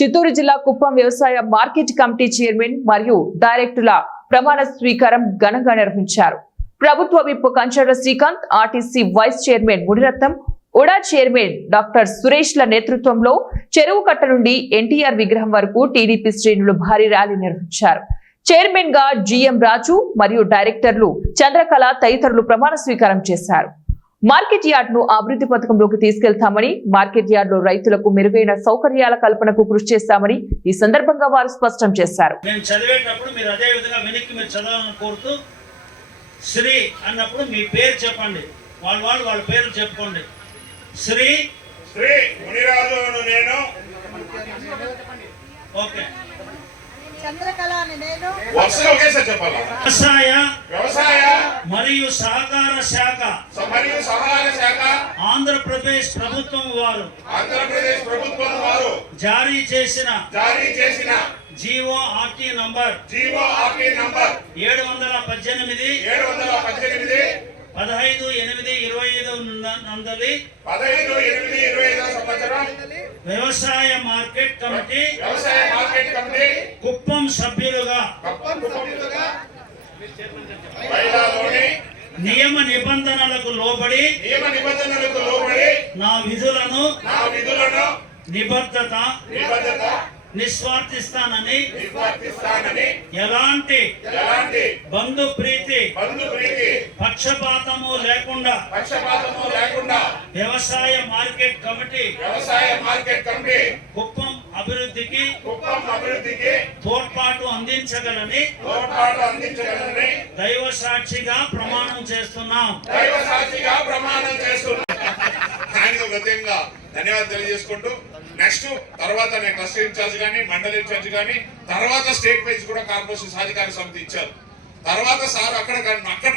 చిత్తూరు జిల్లా కుప్పం వ్యవసాయ market committee chairman మరియు డైరెక్టర్ల ప్రమాణ స్వీకారం ఘనంగా నిర్వహించారు. ప్రభుత్వ whip Kancharla Srikanth, RTC vice chairman Muniratnam, UDA chairman doctor సురేష్ల నేతృత్వంలో చెరువు కట్ట నుండి ఎన్టీఆర్ విగ్రహం వరకు టీడీపీ శ్రేణులు భారీ ర్యాలీ నిర్వహించారు. చైర్మన్ గా జిఎం రాజు మరియు డైరెక్టర్లు చంద్రకళ తదితరులు ప్రమాణ స్వీకారం చేశారు. మార్కెట్ యార్డ్ ను అభివృద్ధి పథకంలోకి తీసుకెళ్తామని, మార్కెట్ యార్డ్ లో రైతులకు మెరుగైన సౌకర్యాల కల్పనకు కృషి చేస్తామని ఈ సందర్భంగా వారు స్పష్టం చేశారు. శ్రీ అన్నప్పుడు మీ పేరు చెప్పండి, వాళ్ళ పేరు చెప్పుకోండి. శ్రీ శ్రీ మునిరాజు నేను. ఓకే. చంద్రకళ నేను. వ్యవసాయ మరియు సహకార శాఖ ఆంధ్రప్రదేశ్ ప్రభుత్వం వారు జారీ చేసిన GORT నంబర్ 718 15/8/25 సంవత్సరం వ్యవసాయ మార్కెట్ కమిటీ కుప్పం సభ్యులుగా నియమ నిబంధనలకు లోబడి నా విధులను నిబద్ధత నిస్వార్థిస్తానని ఎలాంటి బంధు ప్రీతి పక్షపాతము లేకుండా వ్యవసాయ మార్కెట్ కమిటీ కుప్పం అభివృద్ధికి తోడ్పాటు అందించగలని దైవ సాక్షిగా ప్రమాణం చేస్తున్నాం. ధన్యవాదాలు తెలియజేసుకుంటూ నెక్స్ట్ తర్వాత నేను క్లస్టర్ ఇన్ఛార్జ్ కానీ మండల ఇన్ఛార్జ్ కానీ తర్వాత స్టేట్ వైజ్ కూడా కార్పొరేషన్ సాధికార సమితి ఇచ్చారు. తర్వాత సార్ అక్కడ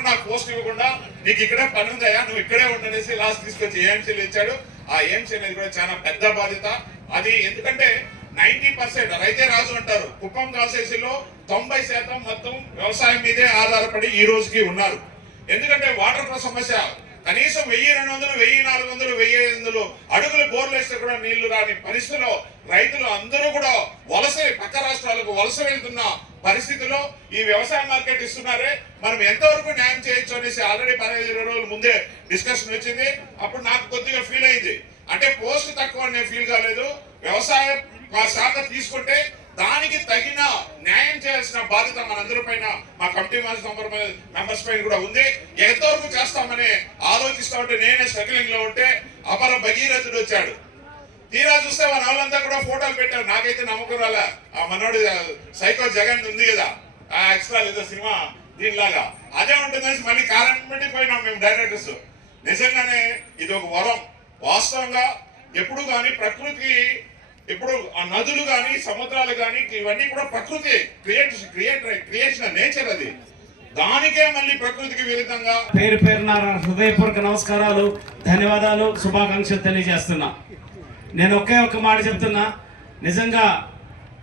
నాకు పోస్ట్ ఇవ్వకుండా నీకు ఇక్కడే పని ఉందయా, నువ్వు ఇక్కడే ఉండనేసి లాస్ట్ తీసుకొచ్చి ఏఎంసీలు ఇచ్చాడు. ఆ ఏఎంసీ అనేది కూడా చాలా పెద్ద బాధ్యత. అది ఎందుకంటే 90% రైతే రాజు అంటారు. కుప్పం కాన్స్టిట్యున్సీలో 90% మొత్తం వ్యవసాయం మీదే ఆధారపడి ఈ రోజుకి ఉన్నారు. ఎందుకంటే వాటర్ సమస్య కనీసం 1200, 1400, 1500 అడుగులు బోర్లు వేస్తే కూడా నీళ్లు రాని పరిస్థితిలో రైతులు అందరూ కూడా పక్క రాష్ట్రాలకు వలస వెళ్తున్న పరిస్థితిలో ఈ వ్యవసాయ మార్కెట్ ఇస్తున్నారే, మనం ఎంతవరకు న్యాయం చేయొచ్చు అనేసి ఆల్రెడీ 15-20 రోజుల ముందే డిస్కషన్ వచ్చింది. అప్పుడు నాకు కొద్దిగా ఫీల్ అయింది. అంటే పోస్ట్ తక్కువ నేను ఫీల్ కాలేదు. వ్యవసాయ శాఖ తీసుకుంటే దానికి తగిన న్యాయం చేయాల్సిన బాధ్యత మనందరి పైన, మా కమిటీ మెంబర్స్ పైన కూడా ఉంది. ఎంతవరకు చేస్తామని ఆలోచిస్తా ఉంటే నేనే స్ట్రగ్లింగ్ లో ఉంటే అపర భగీరథుడు వచ్చాడు. తీరా చూస్తే మన వాళ్ళంతా కూడా ఫోటోలు పెట్టారు. నాకైతే నమ్మకం రాలే. ఆ మనోడు సైకో జగన్ ఉంది కదా, ఆ ఎక్స్ట్రా లేదా సినిమా దీనిలాగా అదే ఉంటుందని మళ్ళీ కారణం పోయినాం మేము డైరెక్టర్స్. నిజంగానే ఇది ఒక వరం. వాస్తవంగా ఎప్పుడు కానీ ప్రకృతికి ఇప్పుడు ఆ నదులు కానీ సముద్రాలు కానీ ఇవన్నీ కూడా ప్రకృతి క్రియేషన్ నేచర్. అది దానికే మళ్ళీ ప్రకృతికి విరుద్ధంగా పేరున హృదయపూర్వక నమస్కారాలు, ధన్యవాదాలు, శుభాకాంక్షలు తెలియజేస్తున్నా. నేను ఒకే ఒక్క మాట చెప్తున్నా. నిజంగా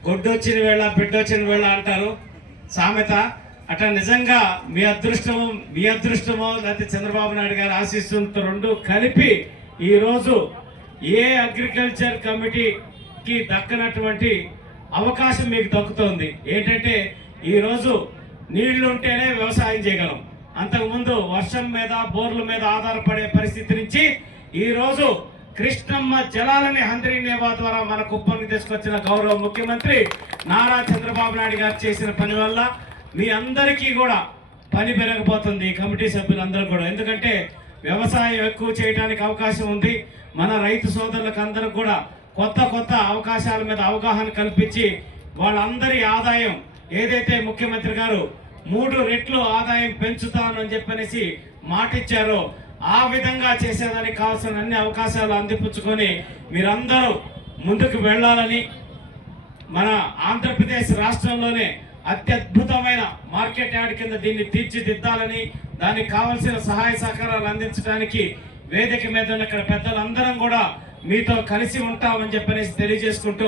గొడ్డొచ్చిన వేళ బిడ్డొచ్చిన వేళ అంటారు సామెత. అట్లా నిజంగా మీ అదృష్టమో లేకపోతే చంద్రబాబు నాయుడు గారు ఆశిస్తుంటే రెండు కలిపి ఈరోజు ఏ అగ్రికల్చర్ కమిటీకి దక్కనటువంటి అవకాశం మీకు దక్కుతోంది. ఏంటంటే ఈరోజు నీళ్లు ఉంటేనే వ్యవసాయం చేయగలం. అంతకుముందు వర్షం మీద బోర్ల మీద ఆధారపడే పరిస్థితి నుంచి ఈరోజు కృష్ణమ్మ జలాలని హంద్రీనేవా ద్వారా మన కుప్పంకి తీసుకొచ్చిన గౌరవ ముఖ్యమంత్రి నారా చంద్రబాబు నాయుడు గారు చేసిన పని వల్ల మీ అందరికీ కూడా పని పెరగబోతుంది. కమిటీ సభ్యులందరూ కూడా, ఎందుకంటే వ్యవసాయం ఎక్కువ చేయడానికి అవకాశం ఉంది. మన రైతు సోదరులకు అందరికి కూడా కొత్త అవకాశాల మీద అవగాహన కల్పించి వాళ్ళందరి ఆదాయం ఏదైతే ముఖ్యమంత్రి గారు 3 రెట్లు ఆదాయం పెంచుతాను అని చెప్పనేసి మాట ఇచ్చారో ఆ విధంగా చేసేదానికి కావాల్సిన అన్ని అవకాశాలు అందిపుచ్చుకొని మీరందరూ ముందుకు వెళ్ళాలని, మన ఆంధ్రప్రదేశ్ రాష్ట్రంలోనే అత్యద్భుతమైన మార్కెట్ యార్డ్ కింద దీన్ని తీర్చిదిద్దాలని, దానికి కావలసిన సహాయ సహకారాలు అందించడానికి వేదిక మీద ఉన్న ఇక్కడ పెద్దలందరం కూడా మీతో కలిసి ఉంటామని చెప్పనేసి తెలియజేసుకుంటూ